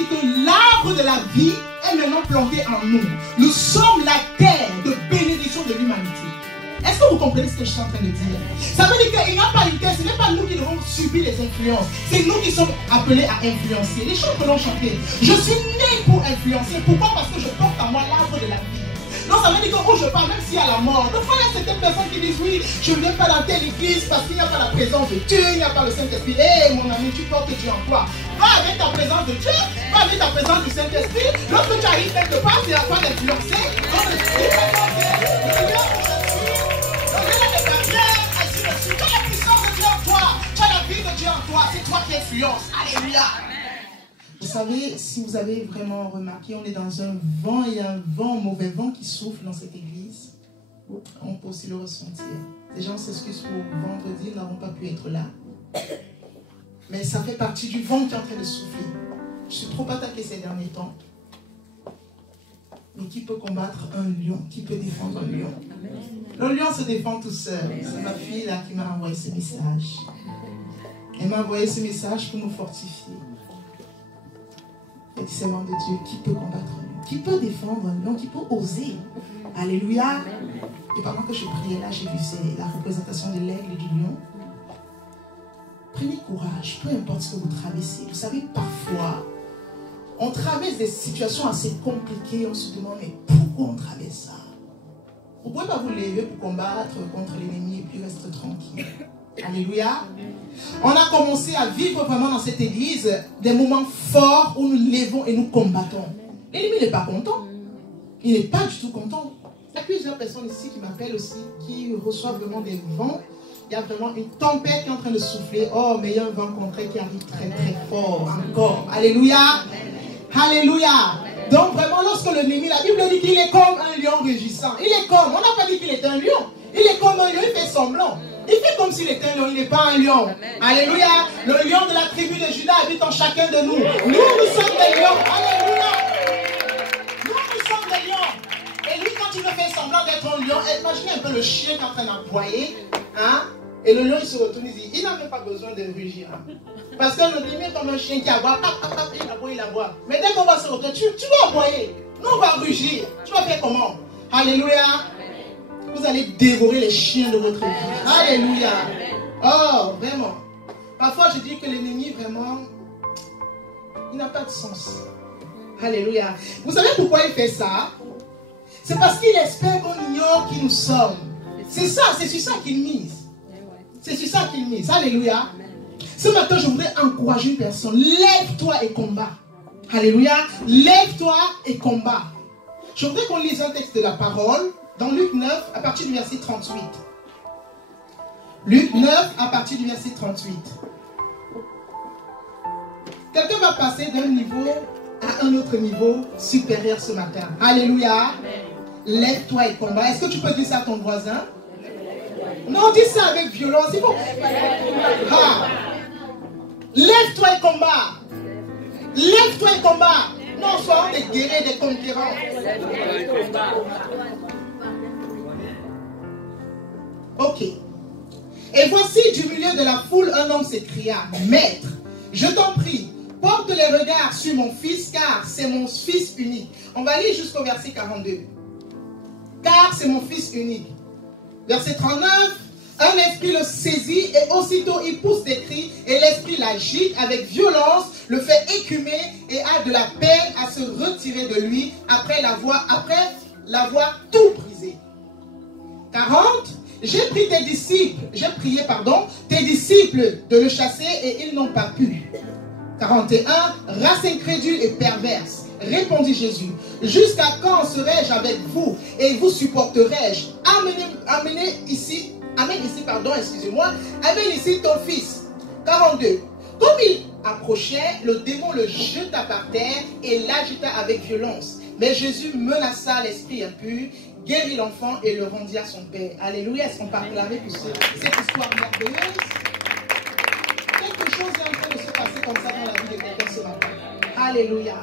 dit que l'arbre de la vie est maintenant planté en nous. Nous sommes la terre de bénédiction de l'humanité. Est-ce que vous comprenez ce que je suis en train de dire? Ça veut dire qu'il n'y a pas une terre, ce n'est pas nous qui devons subir les influences. C'est nous qui sommes appelés à influencer. Les chants que l'on chantait. Je suis né pour influencer. Pourquoi? Parce que je porte en moi l'arbre de la vie. Non, ça veut dire que où je pars, même s'il y a la mort. Donc, il y a certaines personnes qui disent oui, je ne viens pas dans telle église parce qu'il n'y a pas la présence de Dieu, il n'y a pas le Saint-Esprit. Hé, mon ami, tu portes Dieu en toi. Va avec ta présence de Dieu, va avec ta présence du Saint-Esprit. Lorsque tu arrives quelque part, c'est à toi d'influencer. Donc, le Dieu est tu as la puissance de Dieu en toi, tu as la vie de Dieu en toi, c'est toi qui influence. Alléluia. Vous savez, si vous avez vraiment remarqué, on est dans un vent, il y a un vent, un mauvais vent qui souffle dans cette église. On peut aussi le ressentir. Les gens s'excusent pour vendredi, nous n'avons pas pu être là. Mais ça fait partie du vent qui est en train de souffler. Je suis trop attaquée ces derniers temps. Mais qui peut combattre un lion? Qui peut défendre un lion? Le lion se défend tout seul. C'est ma fille là qui m'a envoyé ce message. Elle m'a envoyé ce message pour nous fortifier. Elle dit, servant de Dieu, qui peut combattre un lion? Qui peut défendre un lion? Qui peut oser? Alléluia. Et pendant que je priais là, j'ai vu la représentation de l'aigle et du lion. Prenez courage, peu importe ce que vous traversez. Vous savez, parfois, on traverse des situations assez compliquées. On se demande, mais pourquoi on traverse ça? Vous ne pouvez pas vous lever pour combattre contre l'ennemi et puis rester tranquille. Alléluia. On a commencé à vivre vraiment dans cette église des moments forts où nous levons et nous combattons. L'ennemi n'est pas content. Il n'est pas du tout content. Il y a plusieurs personnes ici qui m'appellent aussi, qui reçoivent vraiment des vents. Il y a vraiment une tempête qui est en train de souffler. Oh, mais il y a un vent contraire qui arrive très très fort encore. Alléluia. Alléluia. Donc vraiment, lorsque l'ennemi, la Bible dit qu'il est comme un lion rugissant. Il est comme, on n'a pas dit qu'il est un lion. Il est comme un lion, il fait semblant. Il fait comme s'il était un lion, il n'est pas un lion. Alléluia. Le lion de la tribu de Juda habite en chacun de nous. Nous sommes des lions. Alléluia. Nous sommes des lions. Et lui, quand il veut faire semblant d'être un lion, imaginez un peu le chien qui est en train d'aboyer. Hein? Et le lion, il se retourne, il dit, il n'a même pas besoin de rugir. Parce que le lion est comme un chien qui aboie, il aboie. Mais dès qu'on va se retourner, tu vas aboyer. Nous, on va rugir. Tu vas faire comment? Alléluia. Vous allez dévorer les chiens de votre vie. Alléluia. Oh, vraiment. Parfois, je dis que l'ennemi, vraiment, il n'a pas de sens. Alléluia. Vous savez pourquoi il fait ça? C'est parce qu'il espère qu'on ignore qui nous sommes. C'est ça, c'est sur ça qu'il mise. C'est sur ça qu'il mise. Alléluia. Ce matin, je voudrais encourager une personne. Lève-toi et combat. Alléluia. Lève-toi et combat. Je voudrais qu'on lise un texte de la parole dans Luc 9 à partir du verset 38. Luc 9 à partir du verset 38. Quelqu'un va passer d'un niveau à un autre niveau supérieur ce matin. Alléluia. Lève-toi et combat. Est-ce que tu peux dire ça à ton voisin? Non, dis ça avec violence. Il faut... Ah. Lève-toi et combat. Lève-toi et combat. Non, soyons des guerriers, des conquérants. Ok. Et voici du milieu de la foule un homme s'écria, Maître, je t'en prie, porte les regards sur mon fils, car c'est mon fils unique. On va lire jusqu'au verset 42. Car c'est mon fils unique. Verset 39. Un esprit le saisit et aussitôt il pousse des cris et l'esprit l'agite avec violence, le fait écumer et a de la peine à se retirer de lui après l'avoir tout brisé. 40. J'ai prié tes disciples de le chasser et ils n'ont pas pu. 41. Race incrédule et perverse, répondit Jésus. Jusqu'à quand serai-je avec vous et vous supporterai-je? Amène ici ton fils. 42. Comme il approchait, le démon le jeta par terre et l'agita avec violence. Mais Jésus menaça l'esprit impur, guérit l'enfant et le rendit à son père. Alléluia. Est-ce qu'on peut acclamer pour cette histoire merveilleuse? Quelque chose est en train de se passer comme ça dans la vie de quelqu'un ce matin. Alléluia.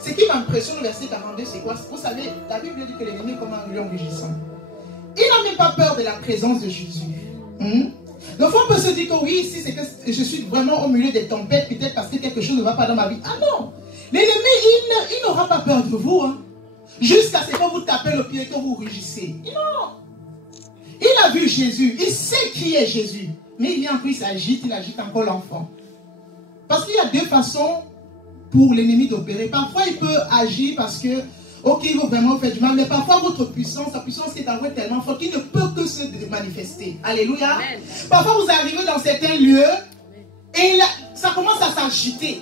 Ce qui m'impressionne au verset 42, c'est quoi? Vous savez, la Bible dit que l'ennemi est comme un lion rugissant. Il n'a même pas peur de la présence de Jésus. Donc on peut se dire que oui, si c'est que je suis vraiment au milieu des tempêtes, peut-être parce que quelque chose ne va pas dans ma vie. Ah non! L'ennemi, il n'aura pas peur de vous. Hein. Jusqu'à ce que vous tapez le pied et que vous rugissez. Non! Il a vu Jésus, il sait qui est Jésus. Mais il vient encore, il agite encore l'enfant. Parce qu'il y a deux façons pour l'ennemi d'opérer. Parfois, il peut agir parce que, ok, il veut vraiment faire du mal, mais parfois, votre puissance, la puissance qui est en vous est tellement forte qu'il ne peut que se manifester. Alléluia. Amen. Parfois, vous arrivez dans certains lieux et là, ça commence à s'agiter.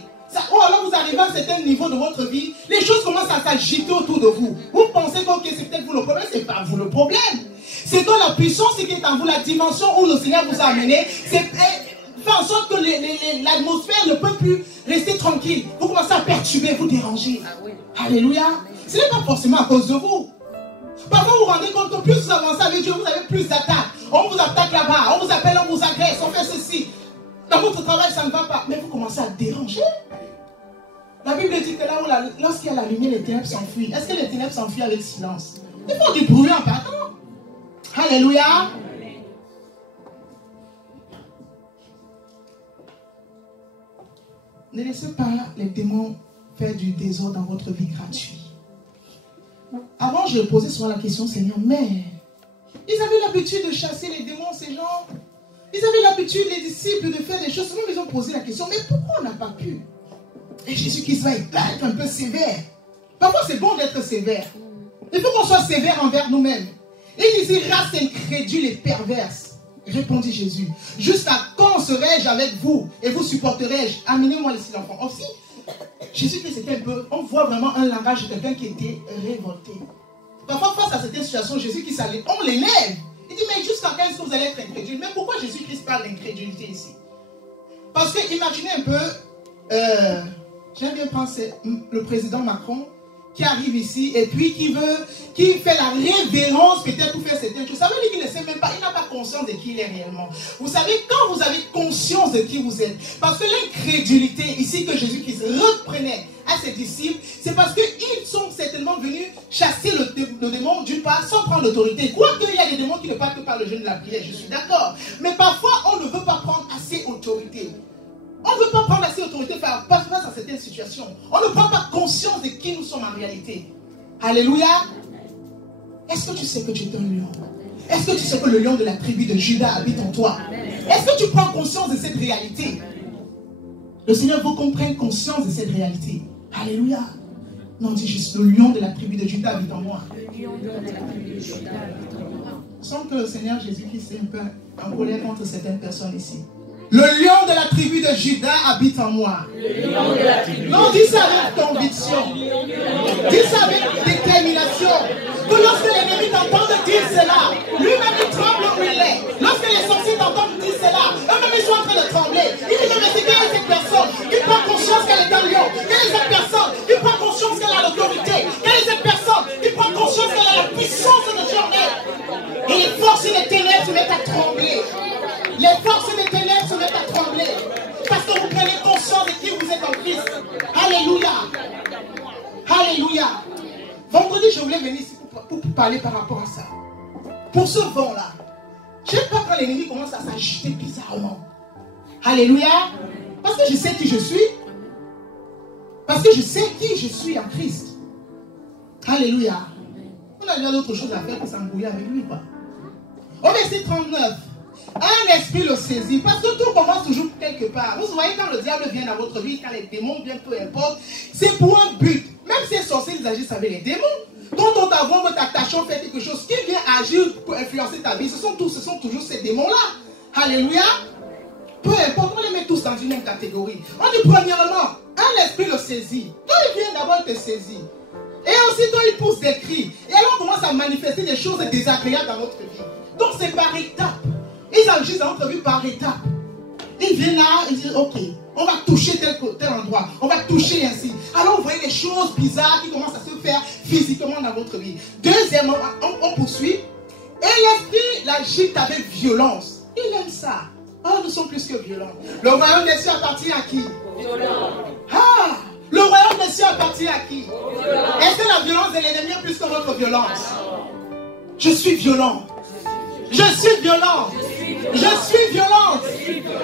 Ou alors, vous arrivez à un certain niveau de votre vie, les choses commencent à s'agiter autour de vous. Vous pensez que okay, c'est peut-être vous le problème, c'est pas vous le problème. C'est que la puissance qui est en vous, la dimension où le Seigneur vous a amené, c'est fait en sorte que l'atmosphère ne peut plus rester tranquille. Vous commencez à perturber, vous déranger. Ah oui. Alléluia. Ce n'est pas forcément à cause de vous. Parfois, vous vous rendez compte que plus vous avancez avec Dieu, vous avez plus d'attaques. On vous attaque là-bas, on vous appelle, on vous agresse, on fait ceci. Dans votre travail, ça ne va pas. Mais vous commencez à déranger. La Bible dit que là où lorsqu'il y a la lumière, les ténèbres s'enfuient. Est-ce que les ténèbres s'enfuient avec silence? Il faut du bruit en partant. Alléluia. Ne laissez pas les démons faire du désordre dans votre vie gratuit. Avant, je posais souvent la question, Seigneur, mais ils avaient l'habitude de chasser les démons, ces gens. Ils avaient l'habitude, les disciples, de faire des choses. Souvent, ils ont posé la question, mais pourquoi on n'a pas pu? Et Jésus-Christ va être un peu sévère. Parfois, c'est bon d'être sévère. Il faut qu'on soit sévère envers nous-mêmes. Il disait, race incrédule et perverse. Répondit Jésus. Jusqu'à quand serai-je avec vous et vous supporterai-je? Amenez-moi ici l'enfant. Aussi, Jésus-Christ était un peu, on voit vraiment un langage de quelqu'un qui était révolté. Parfois, face à cette situation, Jésus-Christ, on l'énerve. Il dit, mais jusqu'à quand est-ce que vous allez être incrédule? Mais pourquoi Jésus-Christ parle d'incrédulité ici? Parce que imaginez un peu, j'aime bien penser, le président Macron, qui arrive ici et puis qui fait la révérence peut-être pour faire certaines choses. Ça veut dire qu'il ne sait même pas, il n'a pas conscience de qui il est réellement. Vous savez, quand vous avez conscience de qui vous êtes, parce que l'incrédulité ici que Jésus-Christ reprenait à ses disciples, c'est parce qu'ils sont certainement venus chasser le démon d'une part sans prendre l'autorité. Quoique il y a des démons qui ne partent que par le jeûne de la prière, je suis d'accord. Mais parfois on ne veut pas prendre assez autorité. On ne veut pas prendre assez d'autorité face à certaines situations. On ne prend pas conscience de qui nous sommes en réalité. Alléluia. Est-ce que tu sais que tu es un lion? Est-ce que tu sais que le lion de la tribu de Juda habite en toi? Est-ce que tu prends conscience de cette réalité? Le Seigneur veut qu'on prenne conscience de cette réalité. Alléluia. Non, dis juste, le lion de la tribu de Juda habite en moi. Le lion de la tribu de Juda habite en moi. Sans que le Seigneur Jésus-Christ est un peu en colère contre certaines personnes ici. Le lion de la tribu de Juda habite en moi. Non, dis ça avec conviction. Dis ça avec détermination. Que lorsque l'ennemi t'entend dire cela, lui-même il tremble où il est. Lorsque les sorciers t'entendent dire cela, eux-mêmes ils sont en train de trembler. Il dit, mais c'est quelle est cette personne qui prend conscience qu'elle est un lion? Quelle est cette personne qui prend conscience qu'elle a l'autorité? Quelle est cette personne qui prend conscience qu'elle a la puissance de Dieu en elle? Et les forces des ténèbres se mettent à trembler. Les forces des ténèbres se mettent à trembler. Parce que vous prenez conscience de qui vous êtes en Christ. Alléluia. Alléluia. Vendredi, je voulais venir ici pour parler par rapport à ça. Pour ce vent-là. Je n'aime pas quand l'ennemi commence à s'agiter bizarrement. Alléluia. Parce que je sais qui je suis. Parce que je sais qui je suis en Christ. Alléluia. On a déjà d'autres choses à faire que s'embrouiller avec lui, quoi. Au verset 39. Un esprit le saisit, parce que tout commence toujours quelque part. Vous voyez, quand le diable vient dans votre vie, quand les démons viennent, peu importe, c'est pour un but. Même si les sorciers ils agissent avec les démons, quand on t'avoue que t'attache, on fait quelque chose qui vient agir pour influencer ta vie, ce sont toujours ces démons-là. Alléluia. Peu importe, on les met tous dans une même catégorie. On dit premièrement, un esprit le saisit. Quand il vient d'abord, il te saisit. Et aussitôt, il pousse des cris. Et alors, on commence à manifester des choses désagréables dans notre vie. Donc, c'est par étapes. Ils agissent dans notre vie par étapes. Ils viennent là, ils disent, ok, on va toucher tel endroit, on va toucher ainsi. Alors vous voyez les choses bizarres qui commencent à se faire physiquement dans votre vie. Deuxièmement, on poursuit. Et l'esprit l'agite avec violence. Il aime ça. Oh, nous sommes plus que violents. Le royaume des cieux appartient à qui? Ah, le royaume des cieux appartient à qui? Est-ce que la violence de l'ennemi est plus que votre violence? Je suis violent. Je suis violent. Je suis violente.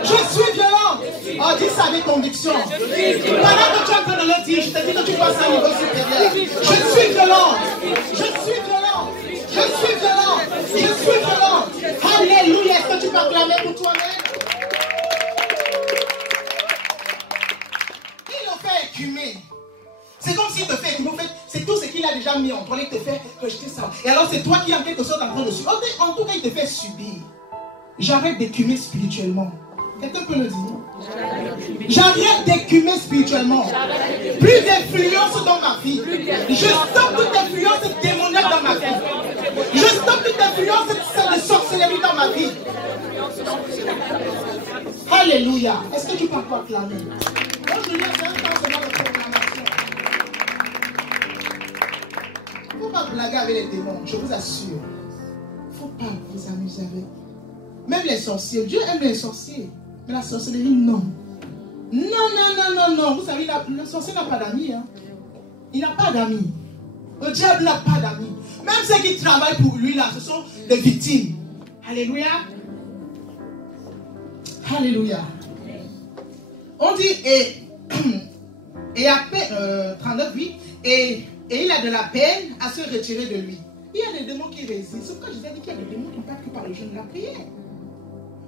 Je suis violente. Oh, dis ça avec conviction. Pendant que tu es en train de le dire, je te dis que tu passes à un niveau supérieur. Je suis violente. Je suis violente. Je suis violente. Je suis violente. Alléluia. Est-ce que tu peux acclamer pour toi-même? Il le fait écumer. C'est comme s'il te fait écumer. En fait, c'est tout ce qu'il a déjà mis en toi. Il te fait rejeter ça. Et alors, c'est toi qui es en quelque sorte en train de subir. En tout cas, il te fait subir. J'arrête d'écumer spirituellement. Quelqu'un peut le dire? J'arrête d'écumer spirituellement. Plus d'influence dans ma vie. Je stoppe toute influence démoniaque dans ma vie. Je stoppe toute influence de sorcellerie dans ma vie. Alléluia. Est-ce que tu peux pas acclamer? Moi, je dis, c'est un temps seulement de proclamation. Il ne faut pas blaguer avec les démons, je vous assure. Il ne faut pas vous amuser avec. Même les sorciers, Dieu aime les sorciers. Mais la sorcellerie, non. Non, non, non, non, non. Vous savez, le sorcier n'a pas d'amis. Hein. Il n'a pas d'amis. Le diable n'a pas d'amis. Même ceux qui travaillent pour lui, là, ce sont des victimes. Alléluia. Alléluia. On dit, et après, 39, oui, et il a de la peine à se retirer de lui. Il y a des démons qui résistent. Sauf que je vous ai dit qu'il y a des démons qui ne passent que par le jeûne de la prière.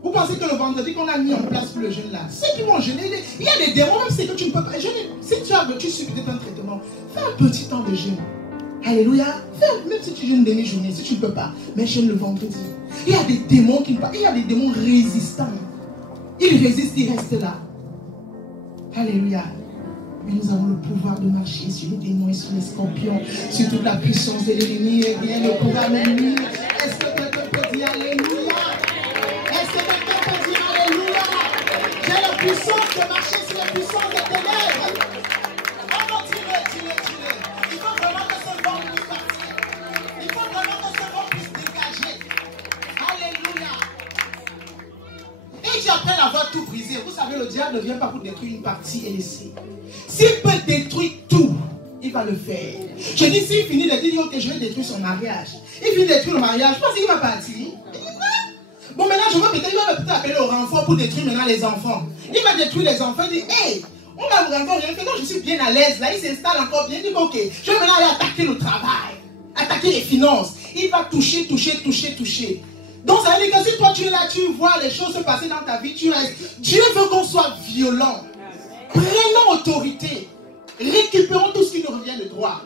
Vous pensez que le vendredi qu'on a mis en place pour le jeûne là, ceux qui vont jeûner, il y a des démons, même si que tu ne peux pas jeûner. Si tu subis peut-être un traitement, fais un petit temps de jeûne. Alléluia. Même si tu jeûnes une demi-journée, si tu ne peux pas, mais jeûne le vendredi. Il y a des démons qui ne passent. Il y a des démons résistants. Ils résistent, ils restent là. Alléluia. Mais nous avons le pouvoir de marcher sur les démons et sur les scorpions, sur toute la puissance de l'ennemi. Et bien, le pouvoir de l'ennemi. Est-ce que quelqu'un peut dire Alléluia? Est-ce que quelqu'un peut dire Alléluia? J'ai la puissance de marcher sur la puissance des ténèbres. Oh non, dis-le. Il faut vraiment que ce vent puisse partir. Il faut vraiment que ce vent puisse dégager. Alléluia. Et tu appelles à avoir tout brisé. Vous savez, le diable ne vient pas pour détruire une partie et laisser. S'il peut détruire tout, il va le faire. Je dis, s'il finit de dire que je vais détruire son mariage, il finit de détruire le mariage, je pense qu'il va partir. Bon, maintenant, je vois peut-être appeler au renfort pour détruire maintenant les enfants. Il va détruire les enfants, il dit, hey, on va vous renforcer, quand je suis bien à l'aise, là, il s'installe encore bien, il dit, ok, je vais maintenant aller attaquer le travail, attaquer les finances. Il va toucher. Donc, ça veut dire que si toi tu es là, tu vois les choses se passer dans ta vie, tu restes. Dieu veut qu'on soit violent. Prenons autorité. Récupérons tout ce qui nous revient de droit.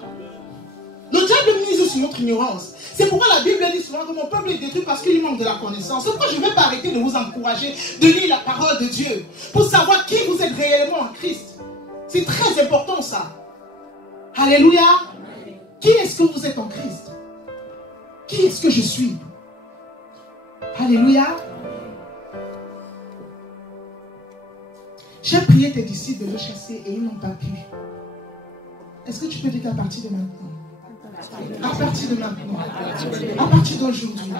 Le diable mise sur notre ignorance. C'est pourquoi la Bible dit souvent que mon peuple est détruit parce qu'il manque de la connaissance. C'est pourquoi je ne vais pas arrêter de vous encourager de lire la parole de Dieu pour savoir qui vous êtes réellement en Christ. C'est très important ça. Alléluia. Qui est-ce que vous êtes en Christ? Qui est-ce que je suis? Alléluia. J'ai prié tes disciples de le chasser et ils n'ont pas pu. Est-ce que tu peux dire qu'à partir de maintenant? À partir de maintenant. À partir d'aujourd'hui.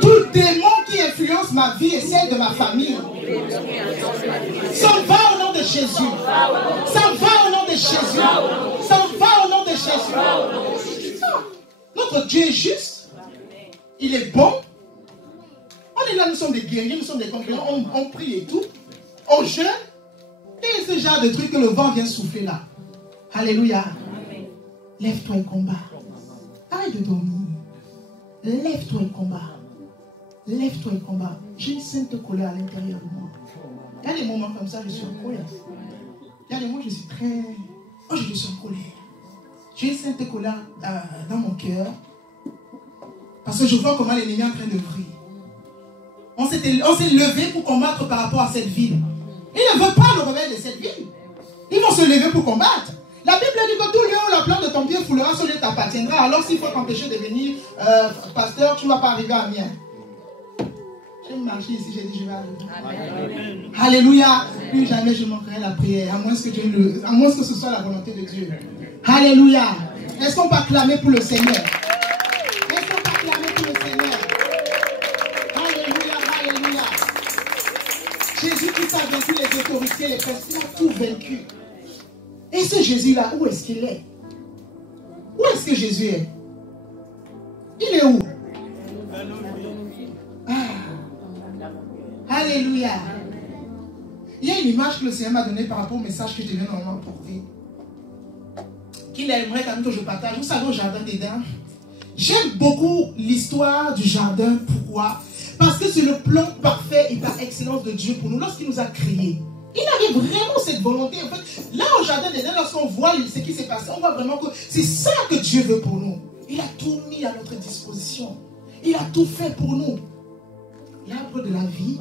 Tout démon qui influence ma vie et celle de ma famille s'en va au nom de Jésus. S'en va au nom de Jésus. S'en va au nom de Jésus. Notre Dieu est juste. Il est bon. On est là, nous sommes des guerriers, nous sommes des conquérants, on prie et tout. On jeûne. Et ce genre de truc que le vent vient souffler là. Alléluia. Lève-toi et combat. Arrête de dormir. Lève-toi et combat. Lève-toi et combat. J'ai une sainte colère à l'intérieur de moi. Il y a des moments comme ça, je suis en colère. Il y a des moments où je suis très... Oh, je suis en colère. J'ai une sainte colère dans mon cœur. Parce que je vois comment l'ennemi est en train de briller. On s'est levé pour combattre par rapport à cette ville. Il ne veut pas le réveil de cette ville. Ils vont se lever pour combattre. La Bible dit que tout lieu où la plante de ton pied foulera, ce lieu t'appartiendra. Alors s'il faut t'empêcher de venir pasteur, tu ne vas pas arriver à mien. J'ai marché ici, j'ai dit je vais arriver. Alléluia. Plus jamais je manquerai la prière, à moins que ce soit la volonté de Dieu. Alléluia. Est-ce qu'on peut acclamer pour le Seigneur? Est-ce qu'on peut acclamer pour le Seigneur? Alléluia. Jésus qui a vaincu les autorités, les personnes, il a tout vaincu. Et ce Jésus-là, où est-ce qu'il est? Où est-ce que Jésus est? Il est où? Ah. Alléluia. Il y a une image que le Seigneur m'a donnée par rapport au message que je viens normalement porter. Qu'il aimerait quand même que je partage. Vous savez, au jardin d'Éden, j'aime beaucoup l'histoire du jardin. Pourquoi? Parce que c'est le plan parfait et par excellence de Dieu pour nous lorsqu'il nous a créés. Il avait vraiment cette volonté. En fait, là, au jardin d'Éden, lorsqu'on voit ce qui s'est passé, on voit vraiment que c'est ça que Dieu veut pour nous. Il a tout mis à notre disposition. Il a tout fait pour nous. L'arbre de la vie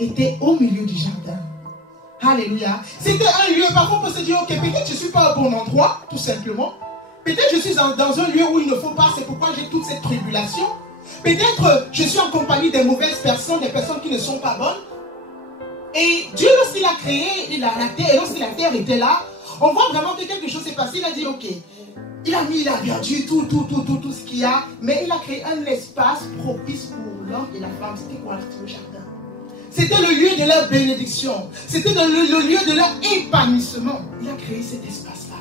était au milieu du jardin. Alléluia. C'était un lieu, parfois on peut se dire, ok, peut-être je ne suis pas au bon endroit, tout simplement. Peut-être je suis dans un lieu où il ne faut pas, c'est pourquoi j'ai toute cette tribulation. Peut-être je suis en compagnie des mauvaises personnes, des personnes qui ne sont pas bonnes. Et Dieu, lorsqu'il a créé la terre, et lorsque la terre était là, on voit vraiment que quelque chose s'est passé. Il a dit, ok, il a perdu tout ce qu'il y a, mais il a créé un espace propice pour l'homme et la femme. C'était quoi? C'était le jardin. C'était le lieu de leur bénédiction. C'était le lieu de leur épanouissement. Il a créé cet espace-là.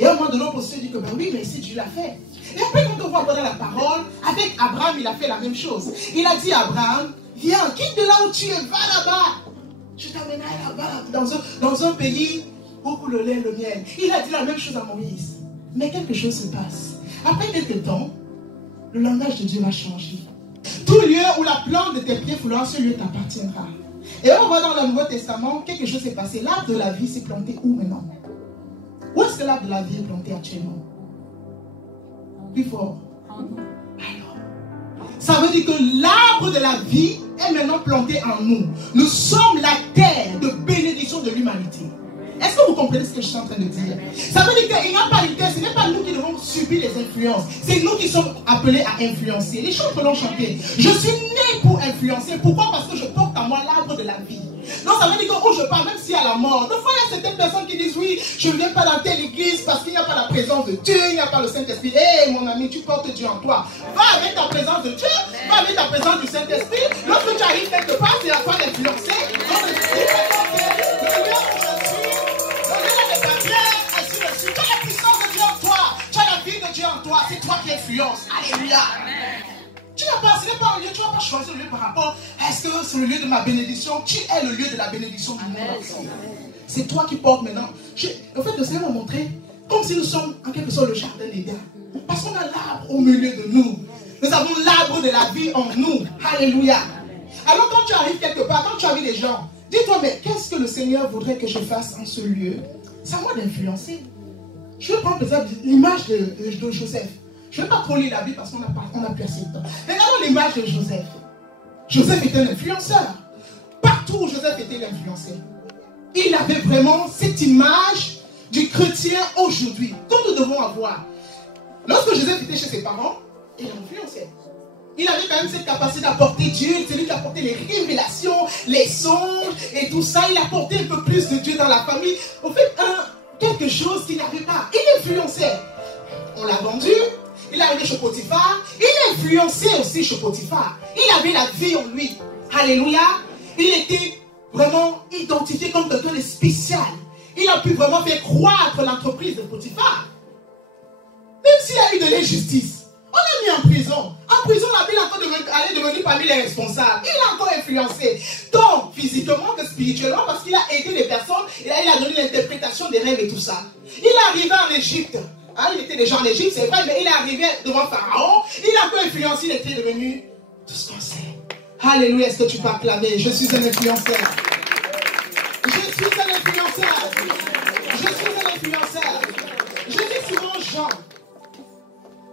Et à un moment donné, on peut se dire que, ben oui, mais c'est Dieu l'a fait. Et après, quand on voit dans la parole, avec Abraham, il a fait la même chose. Il a dit à Abraham, viens, quitte de là où tu es, va là-bas. Je t'amènerai là-bas, dans un pays où coule le lait et le miel. Il a dit la même chose à Moïse. Mais quelque chose se passe. Après quelques temps, le langage de Dieu va changer. Tout lieu où la plante de tes pieds foulera, ce lieu t'appartiendra. Et on voit dans le Nouveau Testament, quelque chose s'est passé. L'arbre de la vie s'est planté où maintenant? Où est-ce que l'arbre de la vie est planté actuellement? Plus fort. Alors, ça veut dire que l'arbre de la vie est maintenant planté en nous. Nous sommes la terre de bénédiction de l'humanité. Est-ce que vous comprenez ce que je suis en train de dire? Ça veut dire qu'il n'y a pas une terre, ce n'est pas nous qui devons subir les influences. C'est nous qui sommes appelés à influencer. Les chants que l'on chantait. Je suis né pour influencer. Pourquoi? Parce que je porte en moi l'arbre de la vie. Donc ça veut dire que où je pars, même s'il y a la mort. Des fois, il y a certaines personnes qui disent oui, je ne viens pas dans telle église parce qu'il n'y a pas la présence de Dieu, il n'y a pas le Saint-Esprit. Hé mon ami, tu portes Dieu en toi. Va avec ta présence de Dieu, va avec ta présence du Saint-Esprit. Lorsque tu arrives quelque part, c'est à toi d'influencer. Tu as la puissance de Dieu en toi, tu as la vie de Dieu en toi, c'est toi qui influences. Alléluia. Tu n'as pas, ce n'est pas un lieu, tu ne vas pas choisir le lieu par rapport à est-ce que c'est le lieu de ma bénédiction. Tu es le lieu de la bénédiction du monde. C'est toi qui portes maintenant. En fait, le Seigneur m'a montré comme si nous sommes en quelque sorte le jardin d'Éden. Parce qu'on a l'arbre au milieu de nous. Nous avons l'arbre de la vie en nous. Alléluia. Alors quand tu arrives quelque part, quand tu as vu des gens, dis-toi, mais qu'est-ce que le Seigneur voudrait que je fasse en ce lieu? C'est à moi d'influencer. Je vais prendre l'image de Joseph. Je ne vais pas trop lire la Bible parce qu'on a plus assez de temps. Regardons l'image de Joseph. Joseph était un influenceur. Partout où Joseph était l'influenceur. Il avait vraiment cette image du chrétien aujourd'hui, que nous devons avoir. Lorsque Joseph était chez ses parents, il influençait. Il avait quand même cette capacité d'apporter Dieu, c'est lui qui apportait les révélations, les songes et tout ça. Il apportait un peu plus de Dieu dans la famille. En fait, quelque chose qu'il n'avait pas. Il influençait. On l'a vendu. Il est arrivé chez Potiphar. Il influençait aussi chez Potiphar. Il avait la vie en lui. Alléluia. Il était vraiment identifié comme quelqu'un de spécial. Il a pu vraiment faire croître l'entreprise de Potiphar. Même s'il y a eu de l'injustice. On l'a mis en prison. En prison, la ville est devenue parmi les responsables. Il a encore influencé, tant physiquement que spirituellement, parce qu'il a aidé les personnes. Il a donné l'interprétation des rêves et tout ça. Il est arrivé en Égypte. Il était déjà en Égypte, c'est vrai, mais il est arrivé devant Pharaon. Il a encore influencé, il était devenu tout ce qu'on sait. Alléluia, est-ce que tu peux acclamer? Je suis un influenceur. Je suis un influenceur. Je suis un influenceur. Je dis souvent aux gens.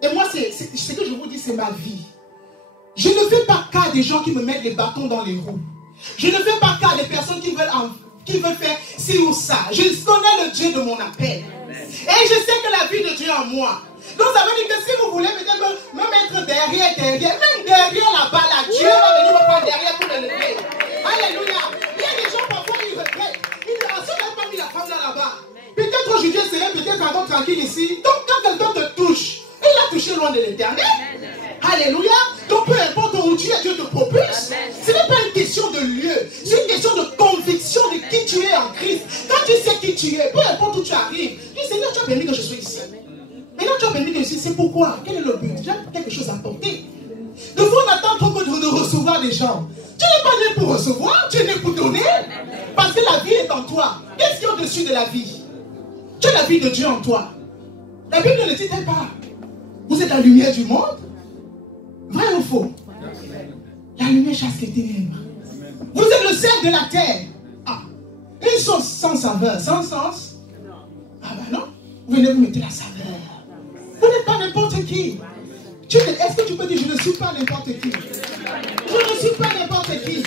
Et moi, ce que je vous dis, c'est ma vie. Je ne fais pas cas des gens qui me mettent les bâtons dans les roues. Je ne fais pas cas des personnes qui veulent faire ci ou ça. Je connais le Dieu de mon appel. Et je sais que la vie de Dieu en moi. Donc ça veut dire que si vous voulez peut-être me mettre derrière, même derrière la balle, Dieu va venir me prendre derrière pour le lever. Alléluia. Il y a des gens parfois qui regrettent. Ils disent, si je n'avais pas mis la femme là-bas, peut-être aujourd'hui je serais peut-être encore tranquille ici. Donc quand quelqu'un te touche, il a touché loin de l'éternel. Alléluia. Donc peu importe où tu es, Dieu te propulse. Ce n'est pas une question de lieu. C'est une question de conviction de qui tu es en Christ. Quand tu sais qui tu es, peu importe où tu arrives, dis Seigneur, tu as permis que je sois ici. Maintenant tu as permis que je sois ici. C'est pourquoi? Quel est le but? J'ai quelque chose à porter. De fois on attend trop de recevoir des gens. Tu n'es pas né pour recevoir, tu es né pour donner. Parce que la vie est en toi. Qu'est-ce qui est au-dessus de la vie? Tu as la vie de Dieu en toi. La Bible ne dit-elle pas? Vous êtes la lumière du monde. Vrai ou faux? La lumière chasse les ténèbres. Vous êtes le sel de la terre. Ah, une sauce sans saveur, sans sens. Ah ben non, vous venez vous mettre la saveur. Vous n'êtes pas n'importe qui. Est-ce que tu peux dire je ne suis pas n'importe qui? Je ne suis pas n'importe qui.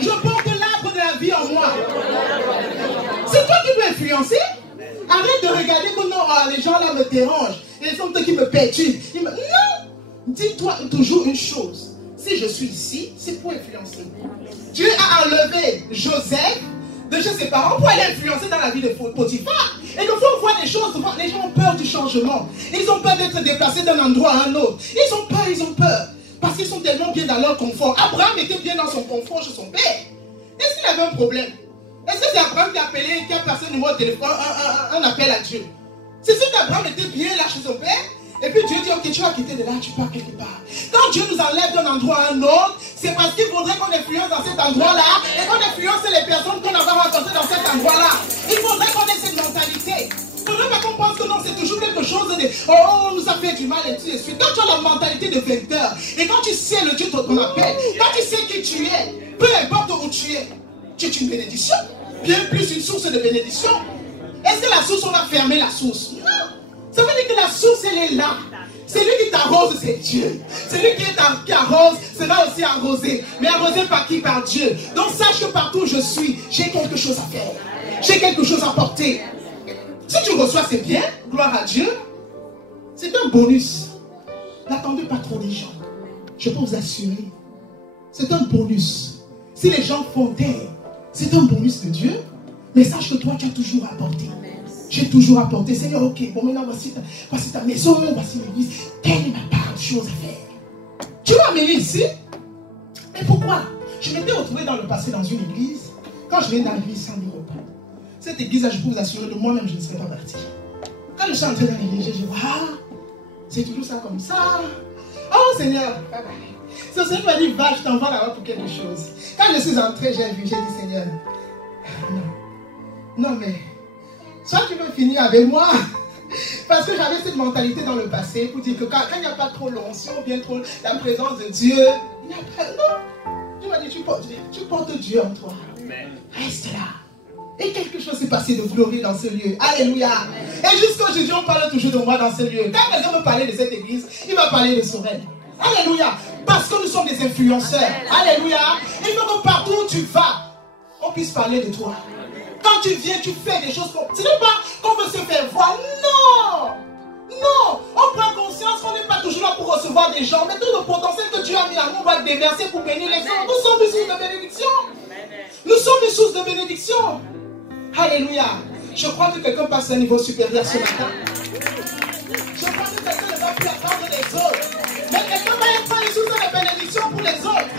Je porte l'arbre de la vie en moi. C'est toi qui peux influencer. Arrête de regarder que non, les gens là me dérangent. Ils sont ceux qui me perturbent. Non. Dis-toi toujours une chose. Si je suis ici, c'est pour influencer. Dieu a enlevé Joseph de chez ses parents pour aller influencer dans la vie de Potiphar. Et donc, on voit des choses, les gens ont peur du changement. Ils ont peur d'être déplacés d'un endroit à un autre. Ils ont peur. Parce qu'ils sont tellement bien dans leur confort. Abraham était bien dans son confort chez son père. Est-ce qu'il avait un problème? Est-ce que c'est Abraham qui a appelé, qui a passé un numéro de téléphone, un appel à Dieu? C'est sûr qu'Abraham était bien là chez son père. Et puis Dieu dit, ok, tu vas quitter de là, tu pars quelque part. Quand Dieu nous enlève d'un endroit à un autre, c'est parce qu'il faudrait qu'on influence dans cet endroit-là et qu'on influence les personnes qu'on a rencontrées dans cet endroit-là. Il faudrait qu'on ait cette mentalité. Il ne faudrait pas qu'on pense que non, c'est toujours quelque chose de oh, on nous a fait du mal et tout de suite. Quand tu as la mentalité de vainqueur et quand tu sais le Dieu qu'on appelle, quand tu sais qui tu es, peu importe où tu es une bénédiction, bien plus une source de bénédiction. Est-ce que la source, on a fermé la source? Non. Ça veut dire que la source, elle est là. C'est lui qui t'arrose, c'est Dieu. C'est lui qui arrose, sera aussi arrosé. Mais arrosé par qui? Par Dieu. Donc sache que partout où je suis, j'ai quelque chose à faire. J'ai quelque chose à porter. Si tu reçois, c'est bien, gloire à Dieu. C'est un bonus. N'attendez pas trop des gens. Je peux vous assurer. C'est un bonus. Si les gens font taire, c'est un bonus de Dieu. Mais sache que toi, tu as toujours apporté. J'ai toujours apporté. Seigneur, ok, bon maintenant voici ta maison, voici l'église. Quelle est ma part de choses à faire? Tu m'as amené ici. Mais pourquoi? Je m'étais retrouvé dans le passé dans une église. Quand je viens d'arriver sans mes repas. Cette église-là, je peux vous assurer, de moi-même, je ne serais pas parti. Quand je suis entré dans l'église, j'ai dit, waouh, c'est toujours ça comme ça. Oh Seigneur, bye bye. C'est Seigneur m'a dit, va, je t'envoie là-bas pour quelque chose. Quand je suis entré, j'ai dit, Seigneur, non mais, soit tu veux finir avec moi, parce que j'avais cette mentalité dans le passé pour dire que quand il n'y a pas trop l'onction, bien trop la présence de Dieu, il n'y a pas, non. Dieu m'a dit, tu portes Dieu en toi. Reste là. Et quelque chose s'est passé de glorieux dans ce lieu. Alléluia. Et jusqu'aujourd'hui, on parle toujours de moi dans ce lieu. Quand quelqu'un me parlait de cette église, il va parler de Sorel. Alléluia. Parce que nous sommes des influenceurs. Alléluia. Il faut que partout où tu vas, on puisse parler de toi. Quand tu viens, tu fais des choses. Ce n'est pas qu'on veut se faire voir. Non. Non. On prend conscience qu'on n'est pas toujours là pour recevoir des gens. Mais tout le potentiel que Dieu a mis en nous, on va le déverser pour bénir les autres. Nous sommes une source de bénédiction. Nous sommes une source de bénédiction. Alléluia. Je crois que quelqu'un passe à un niveau supérieur ce matin. Je crois que quelqu'un ne va plus attendre les autres. Mais quelqu'un va être une source de bénédiction pour les autres.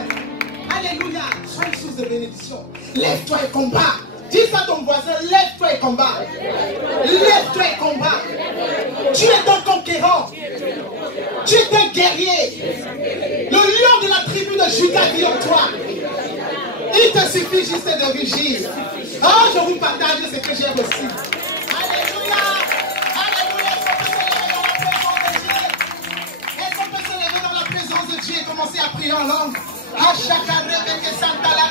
Alléluia. Sois une source de bénédiction. Lève-toi et combat. Dis ça à ton voisin. Lève-toi et combat. Lève-toi et combat. Tu es un conquérant. Tu es un guerrier. Le lion de la tribu de Juda vit en toi. Il te suffit juste de rugir. Oh, je vous partage ce que j'ai reçu. Alléluia. Alléluia. Est-ce qu'on peut se lever dans la présence de Dieu et commencer à prier en langue? Santa la